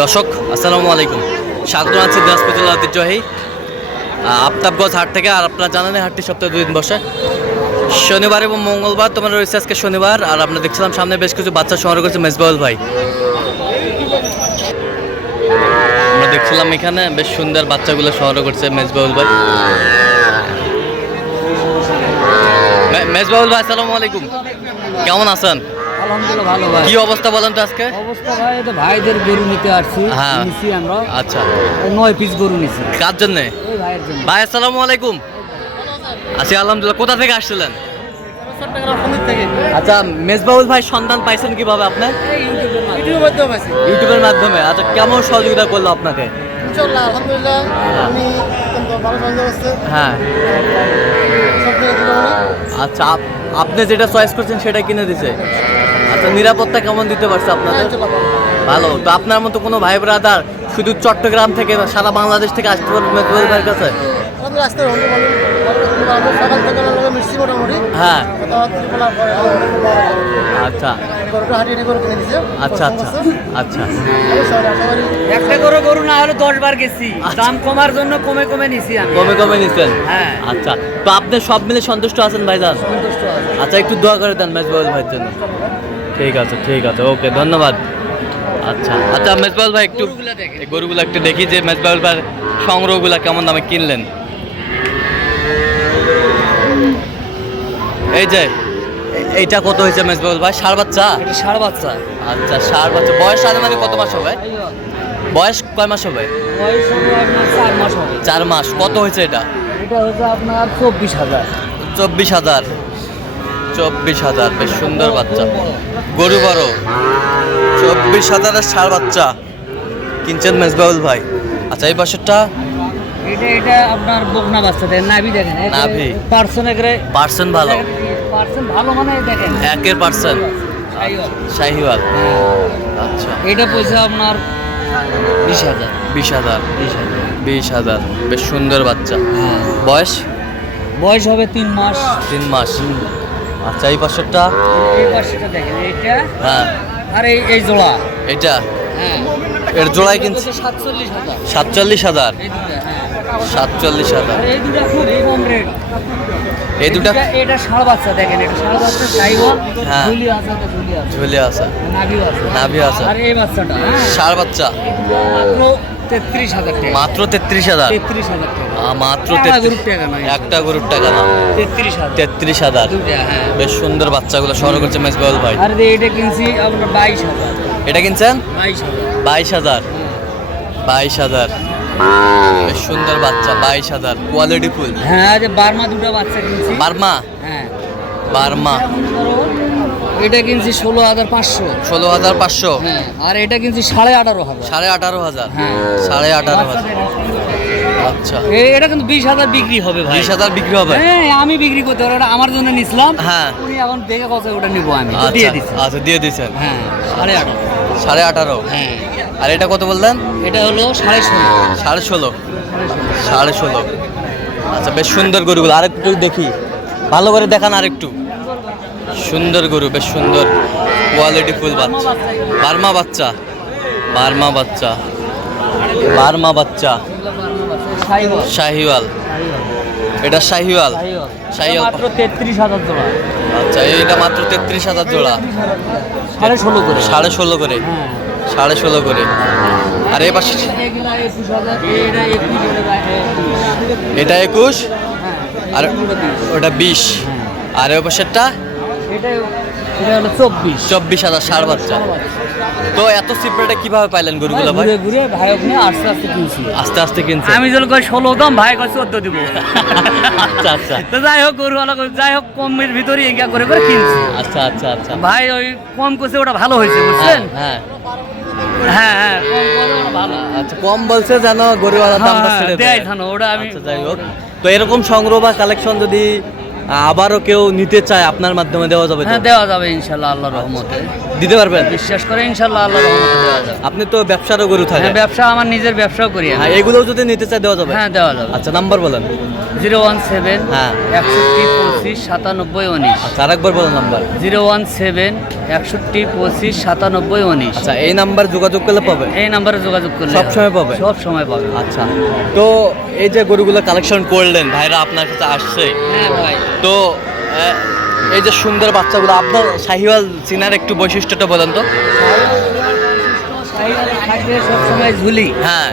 দর্শক আসসালামু আলাইকুম। স্বাগত আছি দিনাজপুর ঐতিহ্যবাহী আফতাবগঞ্জ হাট থেকে। আর আপনারা জানেন হাটটি সপ্তাহে দুই দিন বসে। শনিবার এবং মঙ্গলবার তোমার রয়েছে আজকে শনিবার। আর আমরা দেখছিলাম সামনে বেশ কিছু বাচ্চা সংগ্রহ করেছে মেজবাউল ভাই। আমরা দেখছিলাম এখানে বেশ সুন্দর বাচ্চাগুলো সংগ্রহ করছে মেজবাউল ভাই। মেজবাউল ভাই আসসালামু আলাইকুম। কেমন আছেন? আলহামদুলিল্লাহ ভালো ভাই। কি অবস্থা বলেন তো আজকে? ভাই ভাইদের গরু নিতে আসছি হ্যাঁ। নিছি আমরা। আচ্ছা। নয় পিস গরু নিছি। কার জন্যে? জন্য। ভাই আসসালামু আলাইকুম। আছি আলহামদুলিল্লাহ কোথা থেকে আসছিলেন? আচ্ছা মেজবাউল ভাই সন্ধান পাইছেন কীভাবে আপনার? ইউটিউবের মাধ্যমে। আচ্ছা কেমন সহযোগিতা করল আপনাকে? আলহামদুলিল্লাহ আমি হ্যাঁ। আচ্ছা আপ- আপনি যেটা চয়েস করছেন সেটা কিনে দিছে? আচ্ছা নিরাপত্তা কেমন দিতে পারছে আপনাদের? ভালো তো আপনার মতো কোনো ভাই ব্রাদার শুধু চট্টগ্রাম থেকে বা সারা বাংলাদেশ থেকে আসতে পারবে ভাইয়ের কাছে? হ্যাঁ পরে আচ্ছা। আচ্ছা আচ্ছা আচ্ছা। করি। একটা গরু গরু না হলে দশ বার গেছি। দাম কমার জন্য কমে কমে নিছি আমি। কমে কমে নিচ্ছেন হ্যাঁ। আচ্ছা তো আপনি সব মিলে সন্তুষ্ট আছেন ভাইজান? সন্তুষ্ট আচ্ছা একটু দোয়া করে দেন মেজবাউল ভাইয়ের জন্য। ঠিক আছে ঠিক আছে ওকে ধন্যবাদ। আচ্ছা আচ্ছা মেজবাউল ভাই একটু গরুগুলা গরুগুলো একটু দেখি যে মেজবাউল ভাই সংগ্রহগুলো কেমন দামে কিনলেন? এই যে এইটা কত হয়েছে মেজবাউল ভাই? সার বাচ্চা? সার বাচ্চা। আচ্ছা সার বাচ্চা। বয়স আনুমানিক কত মাস হবে? বয়স কয় মাস হবে? বয়স চার মাস হবে। চার মাস। কত হয়েছে এটা? এটা হচ্ছে আপনার চব্বিশ হাজার। চব্বিশ হাজার। চব্বিশ হাজার বেশ সুন্দর বাচ্চা। গরু বড়। চব্বিশ হাজারের সার বাচ্চা। কিনছেন মেজবাউল ভাই। আচ্ছা এই বছরটা এটা এটা আপনার বকনা বাচ্চা দেখেন নাভি দেখেন নাভি। পার্সন একেবারে পার্সেন্ট ভালো। পার্সেন্ট ভালো মানে দেখেন। একের পার্সেন্ট শাহিওয়াল। শাহিওয়াল। আচ্ছা। এটা পয়সা আপনার বিশ হাজার। বিশ হাজার। বিশ হাজার। বিশ হাজার। বেশ সুন্দর বাচ্চা। হ্যাঁ। বয়স? বয়স হবে তিন মাস। তিন মাস। আচ্ছা এই বছরটা এই পাশেটা দেখেন এইটা হ্যাঁ। আর এই এই জোড়া। এটা হ্যাঁ। এর জোড়ায় কিনছে সাতচল্লিশ হাজার। সাতচল্লিশ হাজার? হ্যাঁ। সাতচল্লিশ হাজার। এই দুটা খুব কম রেট এই দুটা? এটা ষাড় বাচ্চা দেখেন এটা ষাড় বাচ্চা সাইবল হ্যাঁ। ঝুলি আছে ঝুলি আছে। ঝুলে আছে। নাভিও আছে। নাভি আছে। আর এই বাচ্চাটা হ্যাঁ। বাচ্চা। তেত্রিশ হাজার টাকা। মাত্র তেত্রিশ হাজার? তেত্রিশ হাজার টাকা। মাত্র একটা গরুর টাকা না তেত্রিশ হাজার। তেত্রিশ হাজার। হ্যাঁ। বেশ সুন্দর বাচ্চাগুলো সংগ্রহ করছে মেজবাউল ভাই। আর এটা কিনছি আপনার বাইশ হাজার। এটা কিনছেন? বাইশ হাজার। বাইশ হাজার। বাইশ হাজার। বেশ সুন্দর বাচ্চা বাইশ হাজার। Quality full. হ্যাঁ বার্মা দুটো বাচ্চা কিনছি। বার্মা? হ্যাঁ। বার্মা। এটা কিনছি ষোলো হাজার পাঁচশো। ষোলো হাজার পাঁচশো। হ্যাঁ আর এটা কিনছি সাড়ে আঠারো হাজার। সাড়ে আঠারো হাজার। হ্যাঁ। সাড়ে আঠারো হাজার। আচ্ছা। এ- এটা কিন্তু বিশ হাজার বিক্রি হবে ভাই। বিশ হাজার বিক্রি হবে? হ্যাঁ আমি বিক্রি করতে পারব আমার জন্য নিছিলাম। হ্যাঁ। উনি এখন দেখে কথা ওটা নিবো আমি। দিয়ে দিচ্ছি আচ্ছা দিয়ে দিচ্ছেন হ্যাঁ সাড়ে আঠারো। সাড়ে আঠারো। হ্যাঁ। আর এটা কত বললেন? এটা হলো সাড়ে ষোলো। সাড়ে ষোলো। সাড়ে ষোলো। আচ্ছা বেশ সুন্দর গরুগুলো। আরেকটু দেখি। ভালো করে দেখান আরেকটু। সুন্দর গরু বেশ সুন্দর কোয়ালিটি ফুল বাচ্চা। বার্মা বাচ্চা। বার্মা বাচ্চা। বার্মা বাচ্চা। শাহিওয়াল। এটা শাহিওয়াল। শাহিওয়াল মাত্র তেত্রিশ হাজার জোড়া। আচ্ছা এইটা মাত্র তেত্রিশ হাজার জোড়া। সাড়ে ষোলো করে। সাড়ে ষোলো করে। সাড়ে ষোলো করে। আর এই পাশে এগুলা একুশ হাজার এটা একুশ। আর ওটা বিশ। আর ওই পাশেরটা এটা এটা হলো চব্বিশ। চব্বিশ হাজার ষাট বাচ্চা। তো এত সিপ্রেটে কীভাবে পাইলেন গরুগুলো ভাই? ঘুরে ঘুরে ভাই ওখানে আস্তে আস্তে কিনছি। আস্তে আস্তে কিনছে। আমি কই ষোলো দাম ভাই চোদ্দ দিব। আচ্ছা আচ্ছা। তো যাই হোক গরু যাই হোক কমের ভিতরে এগিয়া করে করে কিনছি। আচ্ছা আচ্ছা আচ্ছা। ভাই ওই কম করছে ওটা ভালো হয়েছে হ্যাঁ বুঝছেন হ্যাঁ। হ্যাঁ হ্যাঁ কম ভালো। আচ্ছা কম বলছে যেন দামটা হ্যাঁ, ছেড়ে দেয়। দেয় ওটা আমি যাই হোক। তো এরকম সংগ্রহ বা কালেকশন যদি আবারও কেউ নিতে চায় আপনার মাধ্যমে দেওয়া যাবে? হ্যাঁ দেওয়া যাবে ইনশাল্লাহ আল্লাহ রহমতে দিতে পারবেন? বিশ্বাস করে ইনশাল্লাহ আল্লাহ আপনি তো ব্যবসারও গরু থাকে হ্যাঁ ব্যবসা আমার নিজের ব্যবসাও করি হ্যাঁ এগুলোও যদি নিতে চায় দেওয়া যাবে? হ্যাঁ দেওয়া যাবে। আচ্ছা নাম্বার বলেন। জিরো ওয়ান সেভেন হ্যাঁ। একষট্টি পঁচিশ সাতানব্বই উনিশ। আচ্ছা আরেকবার বলেন নাম্বার। জিরো ওয়ান সেভেন একষট্টি পঁচিশ সাতানব্বই উনিশ। আচ্ছা এই নাম্বার যোগাযোগ করলে পাবে? এই নাম্বারে যোগাযোগ করলে সব সময় পাবে? সব সময় পাবে। আচ্ছা তো এই যে গরুগুলো কালেকশন করলেন ভাইরা আপনার কাছে আসছে। হ্যাঁ ভাই। তো এই যে সুন্দর বাচ্চাগুলো আপনার শাহিওয়াল চিনার একটু বৈশিষ্ট্যটা বলেন তো। সবসময় ঝুলি। হ্যাঁ।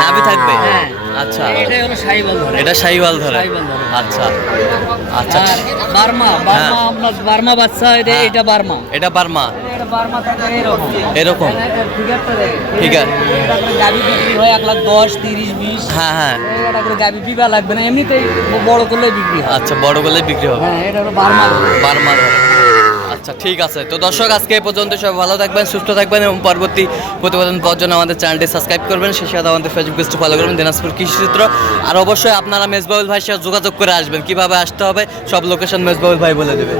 নাভি থাকবে? হ্যাঁ। আচ্ছা। এটাই হলো সাইবল ধরে। এটা শাহিওয়াল ধরে। আচ্ছা। আচ্ছা। আর বার্মা বার্মা হ্যাঁ। আপনার বার্মা বাচ্চা এটা হ্যাঁ। এটা বার্মা। এটা বার্মা। এটা এরকম। দেখেন Figure। গাবি বিক্রি হয় এক লাখ দশ তিরিশ বিশ। হ্যাঁ হ্যাঁ। এটা করে গাবি লাগবে না এমনিতেই বড় করলে বিক্রি হয়। আচ্ছা বড় করলে বিক্রি হবে। হ্যাঁ এটা হলো বার্মা। বার্মা আচ্ছা ঠিক আছে। তো দর্শক, আজকে এই পর্যন্ত সব ভালো থাকবেন, সুস্থ থাকবেন এবং পরবর্তী প্রতিবেদন পাওয়ার জন্য আমাদের চ্যানেলটি সাবস্ক্রাইব করবেন। সেই সাথে আমাদের ফেসবুক পেজটি ফলো করবেন, দিনাজপুর কৃষিচিত্র। আর অবশ্যই আপনারা মেজবাউল ভাইয়ের সাথে যোগাযোগ করে আসবেন। কীভাবে আসতে হবে, সব লোকেশন মেজবাউল ভাই বলে দেবে।